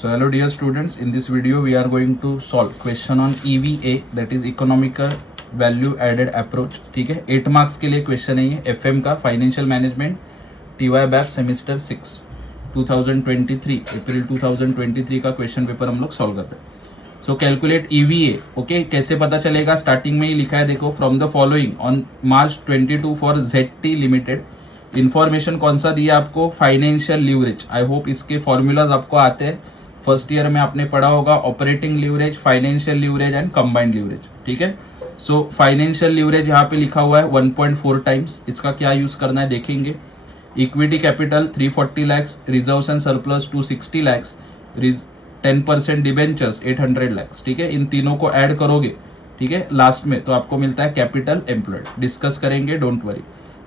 So hello dear students, in this video we are going to solve question on EVA, that is economical value added approach. ठीक है, 8 marks के लिए question है ये, FM का financial management TY bap semester 6 2023 अप्रैल 2023 का question paper हम लोग सॉल्व करते हैं. सो कैलकुलेट EVA. ओके, कैसे पता चलेगा? स्टार्टिंग में ही लिखा है, देखो, from the following on March 22 for ZT limited. Information कौन सा दिया आपको? Financial leverage. आई होप इसके फॉर्मूलाज आपको आते हैं, फर्स्ट ईयर में आपने पढ़ा होगा. Operating leverage, financial leverage and combined leverage. ठीक है, सो फाइनेंशियल लीवरेज यहाँ पे लिखा हुआ है 1.4 टाइम्स. इसका क्या यूज करना है देखेंगे. Equity capital 340 lakhs, reserves and surplus 260 lakhs, 10% debentures 800 lakhs. ठीक है, इन तीनों को ऐड करोगे, ठीक है, लास्ट में तो आपको मिलता है कैपिटल एम्प्लॉयड. डिस्कस करेंगे, don't worry.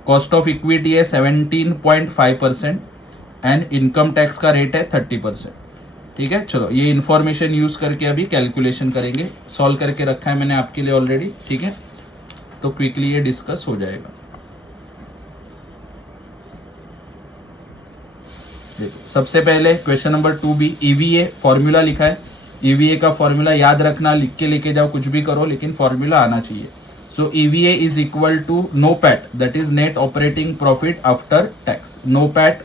Cost of equity है 17.5% एंड इनकम टैक्स का रेट है 30%. ठीक है, चलो ये इन्फॉर्मेशन यूज करके अभी कैलकुलेशन करेंगे. सॉल्व करके रखा है मैंने आपके लिए ऑलरेडी. ठीक है, तो क्विकली ये डिस्कस हो जाएगा. देखो, सबसे पहले question number 2B, EVA formula लिखा है. EVA का फॉर्मूला याद रखना, लिख के लेके जाओ, कुछ भी करो लेकिन फॉर्मूला आना चाहिए. So EVA is equal to NOPAT, that is net operating profit after tax. NOPAT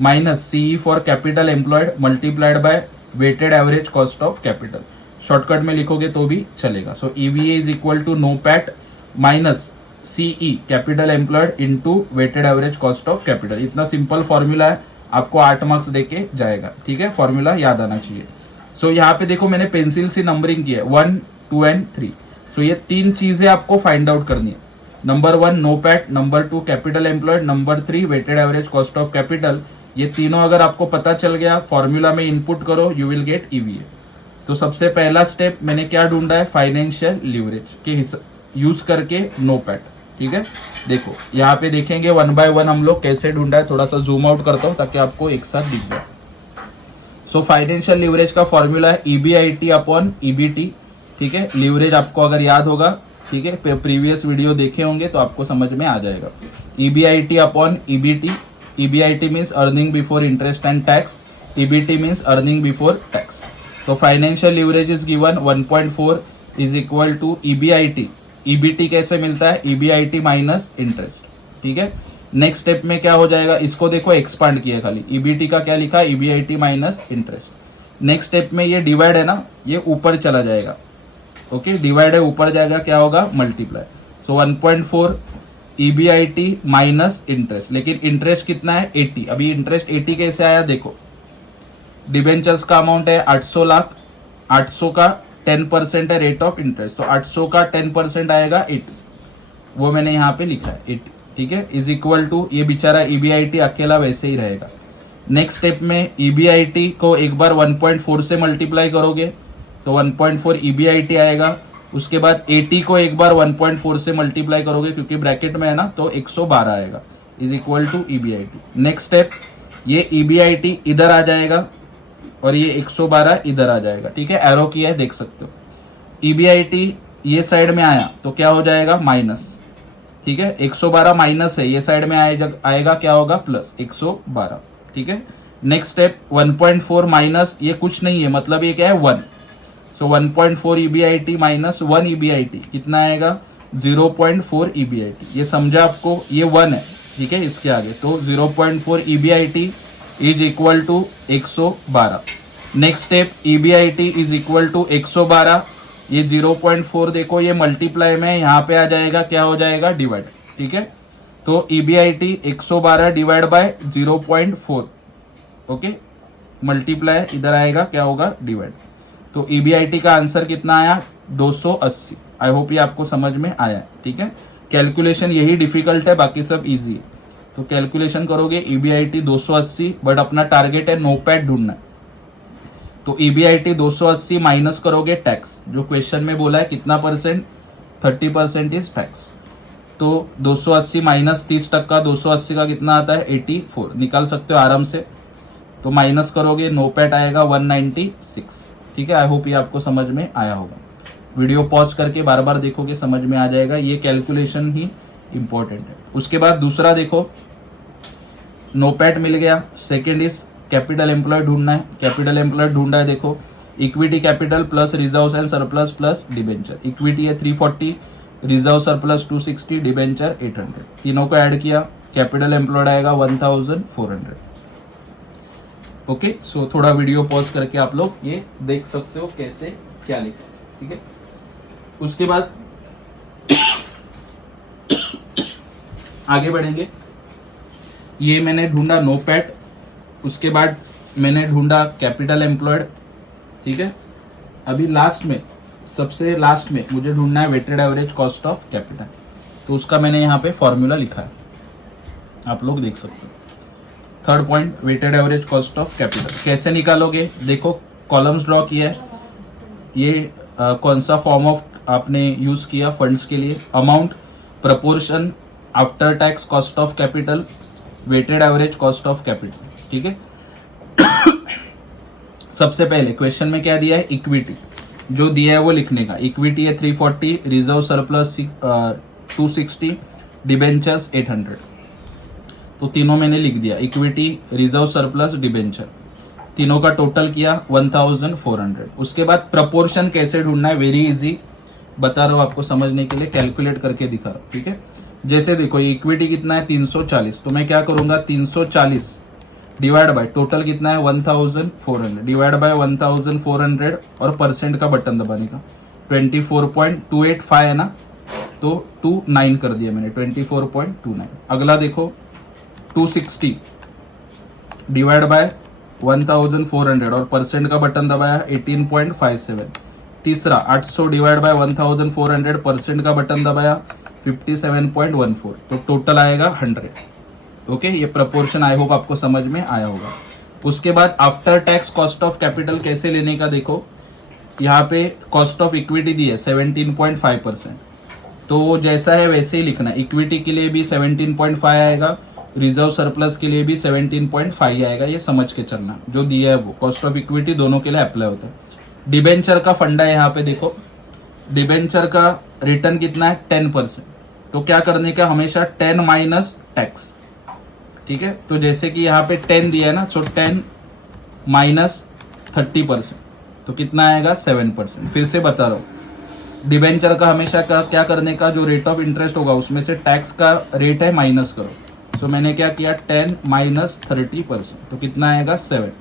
minus CE for capital employed multiplied by weighted average cost of capital. Shortcut में लिखोगे तो भी चलेगा. So EVA is equal to NOPAT minus CE capital employed into weighted average cost of capital. इतना simple formula है, आपको 8 marks देके जाएगा. ठीक है, फॉर्मूला याद आना चाहिए. सो यहाँ पे देखो मैंने पेंसिल से नंबरिंग की है 1, 2 एंड 3. तो ये 3 चीजें आपको फाइंड आउट करनी है. Number 1 NOPAT, number 2 capital employed, number 3 weighted average cost of capital. ये तीनों अगर आपको पता चल गया, फॉर्मूला में इनपुट करो, यू विल गेट EVA. तो सबसे पहला स्टेप मैंने क्या ढूंढा है? फाइनेंशियल लीवरेज के यूज करके NOPAT. ठीक है, देखो यहाँ पे देखेंगे 1 by 1 हम लोग कैसे ढूंढा है. थोड़ा सा जूम आउट करता हूं ताकि आपको एक साथ दिख जाए. सो फाइनेंशियल लीवरेज का फॉर्मूला है EBIT अपॉन EBT. ठीक है, लीवरेज आपको अगर याद होगा, ठीक है, प्रीवियस वीडियो देखे होंगे तो आपको समझ में आ जाएगा. EBIT upon EBT. EBIT means earning before interest and tax, EBT means earning before tax. तो financial leverage is given 1.4 is equal to EBIT. EBT कैसे मिलता है? EBIT minus interest. ठीक है, नेक्स्ट स्टेप में क्या हो जाएगा? इसको देखो एक्सपांड किया खाली. EBT का क्या लिखा? EBIT minus interest. Next step में ये डिवाइड है ना, ये ऊपर चला जाएगा. ओके, डिवाइड है ऊपर जाएगा, क्या होगा? मल्टीप्लाई. सो 1.4 EBIT माइनस इंटरेस्ट. लेकिन इंटरेस्ट कितना है? 80. अभी इंटरेस्ट 80 कैसे आया? देखो, डिबेंचर्स का अमाउंट है 800 लाख. 800 का 10% है रेट ऑफ इंटरेस्ट, तो 800 का 10% आएगा 80. वो मैंने यहाँ पे लिखा है 80. ठीक है, इज इक्वल टू, ये बेचारा EBIT अकेला वैसे ही रहेगा. नेक्स्ट स्टेप में EBIT को एक बार 1.4 से मल्टीप्लाई करोगे तो 1.4 EBIT आएगा. उसके बाद 80 को एक बार 1.4 से मल्टीप्लाई करोगे, क्योंकि ब्रैकेट में है ना, तो 112 आएगा. Is equal to EBIT. Next step, ये EBIT इधर आ जाएगा और ये 112 इधर आ जाएगा. ठीक है, एरो किया है, देख सकते हो. EBIT ये साइड में आया तो क्या हो जाएगा? माइनस. ठीक है, 112 माइनस है, ये साइड में आएगा क्या होगा? प्लस 112. ठीक है, नेक्स्ट स्टेप 1.4 माइनस, ये कुछ नहीं है, मतलब ये क्या है? 1. सो 1.4 EBIT माइनस 1 EBIT कितना आएगा? 0.4 EBIT. ये समझा आपको? ये 1 है. ठीक है, इसके आगे तो 0.4 EBIT is equal to 112. Next step, EBIT is equal to 112. ये 0.4 देखो, ये मल्टीप्लाई में यहाँ पे आ जाएगा, क्या हो जाएगा? डिवाइड. ठीक है, तो EBIT 112 divide by 0.4. Okay, multiply इधर आएगा, क्या होगा? डिवाइड. तो EBIT का आंसर कितना आया? 280. आई होप ये आपको समझ में आया. ठीक है, कैलकुलेशन यही डिफिकल्ट है, बाकी सब इजी है. तो कैलकुलेशन करोगे EBIT 280, बट अपना टारगेट है NOPAT ढूंढना. तो EBIT 280 माइनस करोगे टैक्स, जो क्वेश्चन में बोला है कितना परसेंट? 30% is tax. तो 280 माइनस 30%, 280 का कितना आता है? 84. निकाल सकते हो आराम से. तो माइनस करोगे, NOPAT आएगा 196. ठीक है, आई होप ये आपको समझ में आया होगा. वीडियो पॉज करके बार बार देखोगे, समझ में आ जाएगा. ये कैलकुलेशन ही इंपॉर्टेंट है. उसके बाद दूसरा देखो, NOPAT मिल गया. सेकेंड इज कैपिटल एम्प्लॉय ढूंढना है। कैपिटल एम्प्लॉय ढूंढा है, देखो equity capital plus reserve and surplus plus debenture. Equity है 340, रिजर्व सरप्लस 260, डिबेंचर 800, तीनों को ऐड किया, कैपिटल एम्प्लॉयड आएगा 1400। ओके, सो थोड़ा वीडियो पॉज करके आप लोग ये देख सकते हो कैसे क्या लिखा है, ठीक है। उसके बाद आगे बढ़ेंगे। ये मैंने ढूंढा नोपैट, उसके बाद मैंने ढूंढा कैपिटल एम्प्लॉयड, ठीक है। अभी लास्ट में, सबसे लास्ट में मुझे ढूंढना है weighted average cost of capital, तो उसका मैंने यहाँ पे फॉर्मूला लिखा है, आप लोग देख सकते हो। Third point, weighted average cost of capital कैसे निकालोगे, देखो कॉलम्स ड्रॉ किया है। ये कौन सा फॉर्म ऑफ आपने यूज किया फंड्स के लिए, amount, proportion, after tax cost of capital, weighted average cost of capital, ठीक है। सबसे पहले क्वेश्चन में क्या दिया है, इक्विटी जो दिया है वो लिखने का। इक्विटी है 340, रिजर्व सरप्लस 260, डिबेंचर्स 800, तो तीनों मैंने लिख दिया, इक्विटी, रिजर्व सरप्लस, डिबेंचर, तीनों का टोटल किया 1400। उसके बाद प्रपोर्शन कैसे ढूंढना है, वेरी इजी, बता रहा हूं आपको समझने के लिए, कैलकुलेट करके दिखा रहा हूं, ठीक है। जैसे देखो इक्विटी कितना है 340, तो मैं क्या करूंगा 340 डिवाइड बाय टोटल कितना है 1400, डिवाइड बाय 1400 और परसेंट का बटन दबाने का, 24.285 है ना, तो 29 कर दिया मैंने, 24.29। अगला देखो 260 डिवाइड बाय 1400 और परसेंट का बटन दबाया 18.57। तीसरा 800 डिवाइड बाय 1400, परसेंट का बटन दबाया 57.14, तो टोटल आएगा 100। ओके, ये प्रपोर्शन आई होप आपको समझ में आया होगा। उसके बाद after tax cost of capital कैसे लेने का, देखो यहाँ पे कॉस्ट ऑफ इक्विटी दी है 17.5%, तो जैसा है वैसे ही लिखना। इक्विटी के लिए भी 17.5 आएगा, रिजर्व सरप्लस के लिए भी 17.5 आएगा, ये समझ के चलना। जो दिया है वो कॉस्ट ऑफ इक्विटी दोनों के लिए अप्लाई होता है। डिबेंचर का फंडा है यहाँ पे, देखो डिबेंचर का रिटर्न कितना है 10%, तो क्या करने का, हमेशा 10 माइनस टैक्स, ठीक है। तो जैसे कि यहाँ पे 10 दिया है ना, सो 10 माइनस 30%, तो कितना आएगा 7%। फिर से बता रहा हूँ, डिबेंचर का हमेशा क्या करने का, जो रेट ऑफ इंटरेस्ट होगा उसमें से टैक्स का रेट है माइनस करो। तो मैंने क्या किया 10 माइनस 30%, तो कितना आएगा 7।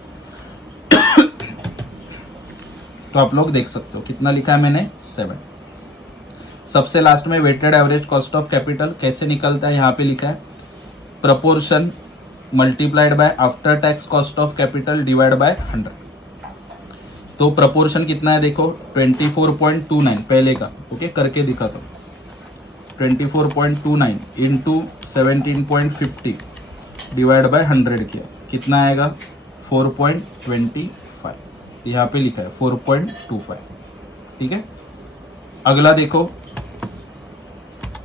तो आप लोग देख सकते हो कितना लिखा है मैंने 7। सबसे लास्ट में weighted average cost of capital कैसे निकलता है, यहाँ पे लिखा है proportion multiplied by after tax cost of capital divide by 100। तो प्रपोर्शन कितना है, देखो 24.29 पहले का, ओके करके दिखाता हूँ। 24.29 इंटू 17.50 डिवाइड बाय 100 किया, कितना आएगा 4.25, यहाँ पे लिखा है 4.25, ठीक है। अगला देखो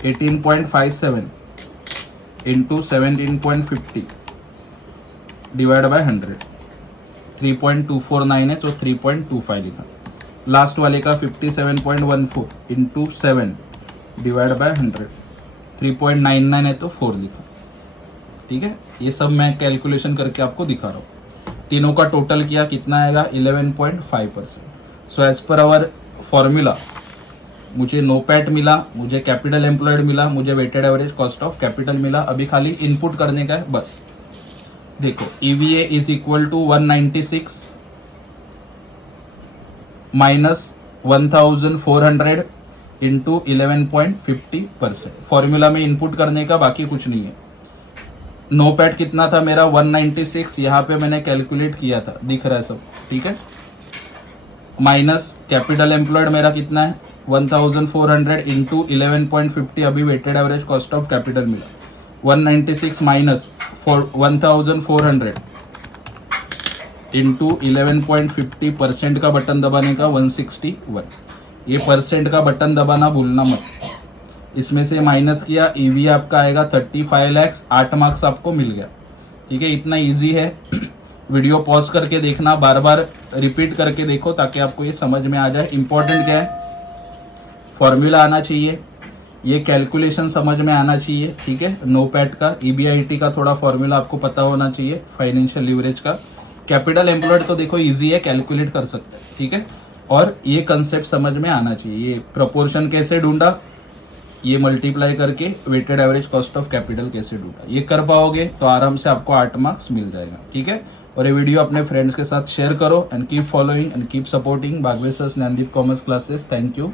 18.57 इंटू 17.50 डिवाइड बाय 100, 3.249 है, तो 3.25 लिखा। लास्ट वाले का 57.14 इंटू 7 डिवाइड बाय 100, 3.99 है, तो 4 लिखा, ठीक है। ये सब मैं कैलकुलेशन करके आपको दिखा रहा हूँ। तीनों का टोटल किया, कितना आएगा 11.5%। So as per our formula मुझे नोपैट मिला, मुझे कैपिटल एम्प्लॉयड मिला, मुझे weighted average cost of capital मिला। अभी खाली इनपुट करने का है बस। देखो EVA is equal to 196 minus 1400 into 11.50%। Formula में इनपुट करने का, बाकी कुछ नहीं है। नोपैट कितना था मेरा 196, यहाँ पे मैंने कैलकुलेट किया था, दिख रहा है सब, ठीक है। माइनस कैपिटल एम्प्लॉयड मेरा कितना है 1400 इंटू 11.50, अभी weighted average cost of capital मिला। 196 माइनस 1400 इंटू 11.50, परसेंट का बटन दबाने का 161। ये परसेंट का बटन दबाना भूलना मत। इसमें से माइनस किया, ईवी आपका आएगा 35 लाख, 8 मार्क्स आपको मिल गया, ठीक है। इतना इजी है। वीडियो पॉज करके देखना, बार बार रिपीट करके देखो ताकि आपको ये समझ में आ जाए। इंपॉर्टेंट क्या है, फॉर्मूला आना चाहिए, ये कैलकुलेशन समझ में आना चाहिए, ठीक है। नोपैट का, ईबीआईटी का थोड़ा फॉर्मूला आपको पता होना चाहिए, फाइनेंशियल लीवरेज का, कैपिटल एम्प्लॉयड तो देखो इजी है, कैलकुलेट कर सकते हैं, ठीक है। और ये कंसेप्ट समझ में आना चाहिए। ये प्रपोर्शन कैसे ढूंढा, ये मल्टीप्लाई करके weighted average cost of capital कैसे ढूंढा, ये कर पाओगे तो आराम से आपको 8 मार्क्स मिल जाएगा, ठीक है। और ये वीडियो अपने फ्रेंड्स के साथ शेयर करो and keep following and keep supporting Bagwe sir Gyandeep commerce classes. Thank you.